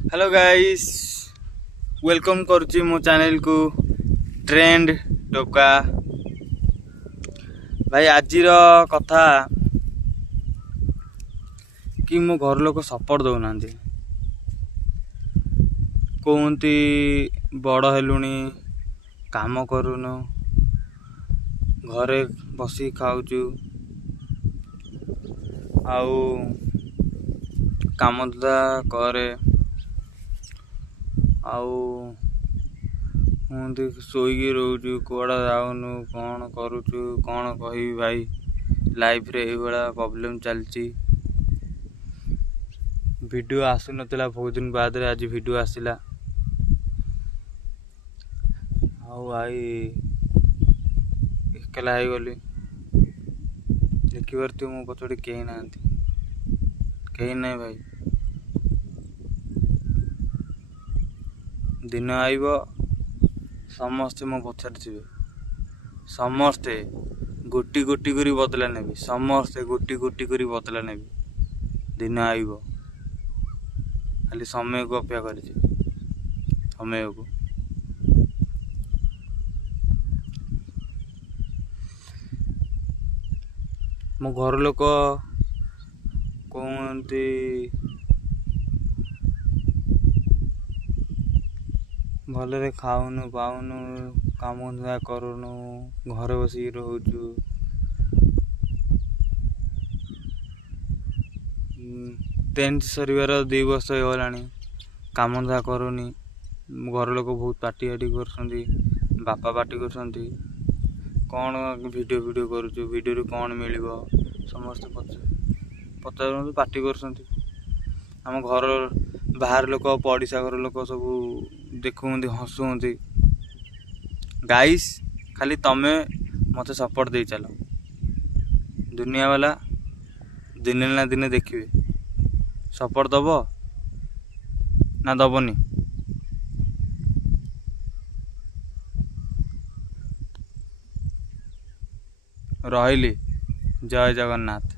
Hello guys, welcome करुच्ची मो channel को trend टोका। भाई आज कथा कि मो घर लोक सपोर्ट दौना, कहते बड़ हेलुणी काम करूनु घरे बसी खाऊचु आउ काम धंदा करे आउ शोईकी रोचु कुआड़ा जाऊनु कौन करुचु कौन कही भाई। लाइफ रे ये प्रॉब्लम चलची। वीडियो आसु नतला बहुत दिन बाद रे आज वीडियो आसिला। आउ भाई एकला हो गली देखिबार तो मो पछड़ी कहीं ना कहीं नहीं भाई। दिन आइब समस्ते मो पछाड़े थे, समस्ते गोटी गोटी करी बदला नेबी, समस्ते गोटी गोटी करी बदला नेबी। दिन आइब खाली समय को अपेक्षा कर समय को। मो घर लोक कहते भलरे खाऊनु पाऊनु काम धंदा करूनु घरे बसिक रोचु। टेन्थ सरीबार 2 वर्ष होगा काम धंदा करूनी। घर लोक बहुत पार्टी कर बापा पार्टी कर कौन वीडियो वीडियो करुचु वीडियो कौन मिल समस्त पचार पार्टी कर। आम घर बाहर लोक पड़िशा घर लोक सब देखुंती हसुंती। गाइस खाली तमे मते सपोर्ट दे चलो, दुनिया वाला दिने ना दिने देखिए। सपोर्ट दब ना दबनी? रहिली। जय जगन्नाथ।